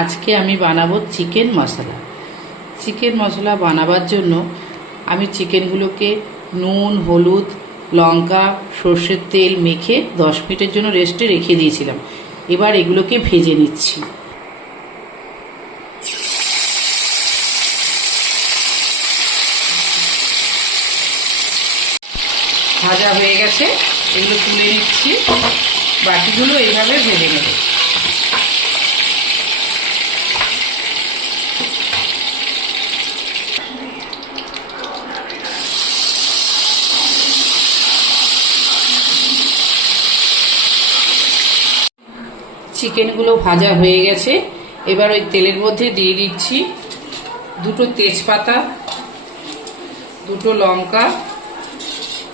আজকে আমি বানাবো চিকেন মশলা। চিকেন মশলা বানাবার জন্য আমি চিকেনগুলোকে নুন, হলুদ, লঙ্কা, সর্ষের তেল মেখে 10 মিনিটের জন্য রেস্টে রেখে দিয়েছিলাম। এবার এগুলোকে ভেজে নিচ্ছি। ভাজা হয়ে গেছে, এগুলো তুলে নিচ্ছি। বাকিগুলো এইভাবে ভেজে নেব। চিকেনগুলো ভাজা হয়ে গেছে। এবার ওই তেলের মধ্যে দিয়ে দিচ্ছি 2টো তেজপাতা, 2টো লঙ্কা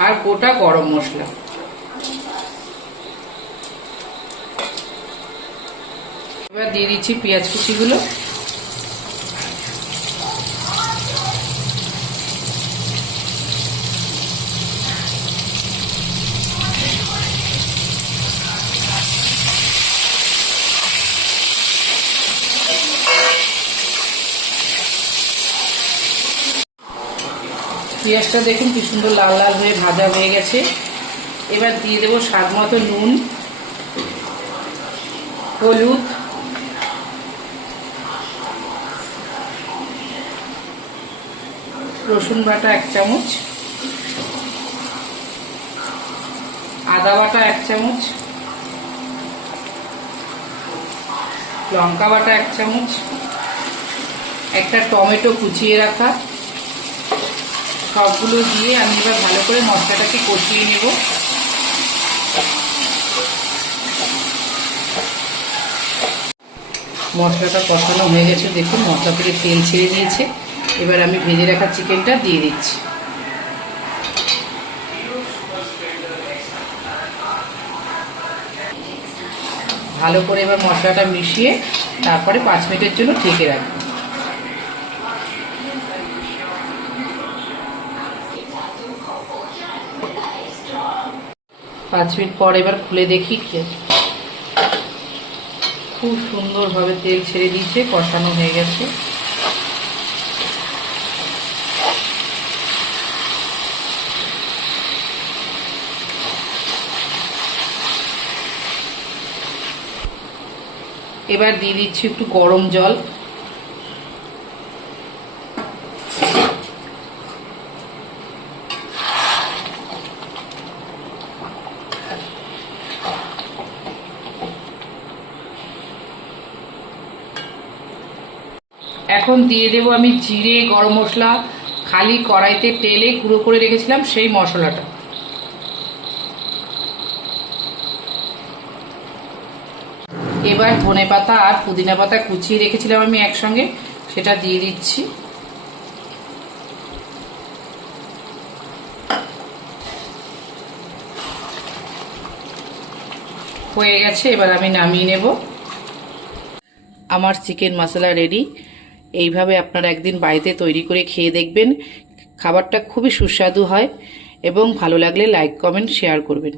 আর গোটা গরম মশলা। এবার দিয়ে দিচ্ছি পেঁয়াজ কুচিগুলো। পেঁয়াজটা দেখুন কি সুন্দর লাল লাল হয়ে ভাজা হয়ে গেছে। এবার দিয়ে দেবো স্বাদ মতো নুন, হলুদ, রসুন বাটা 1 চামচ, আদা বাটা 1 চামচ, লঙ্কা বাটা 1 চামচ, একটা টমেটো কুচিয়ে রাখা। সবগুলো দিয়ে আমি এবার ভালো করে মশলাটাকে কষিয়ে নেব। মশলাটা কষানো হয়ে গেছে, দেখুন মশলা থেকে তেল ছেড়ে দিয়েছে। এবার আমি ভেজে রাখা চিকেনটা দিয়ে দিচ্ছি। ভালো করে এবার মশলাটা মিশিয়ে তারপরে 5 মিনিটের জন্য ঢেকে রাখবো। 5 মিনিট পর এবার খুলে দেখি, খুব সুন্দরভাবে তেল ছেড়ে দিয়েছে, কষানো হয়ে গেছে। এবার দিয়ে দিচ্ছি একটু গরম জল। এখন দিয়ে দেবো আমি জিরে, গরম মশলা খালি কড়াইতে তেলে গুঁড়ো করে রেখেছিলাম সেই মশলাটা। এবার ধনে পাতা আর পুদিনা পাতা কুচিয়ে রেখেছিলাম আমি একসঙ্গে, সেটা দিয়ে দিচ্ছি। হয়ে গেছে, এবার আমি নামিয়ে নেব। আমার চিকেন মশলা রেডি। এইভাবে আপনারা একদিন বাড়িতে তৈরি করে খেয়ে দেখবেন। খাবারটা খুবই সুস্বাদু হয় এবং ভালো লাগলে লাইক, কমেন্ট, শেয়ার করবেন।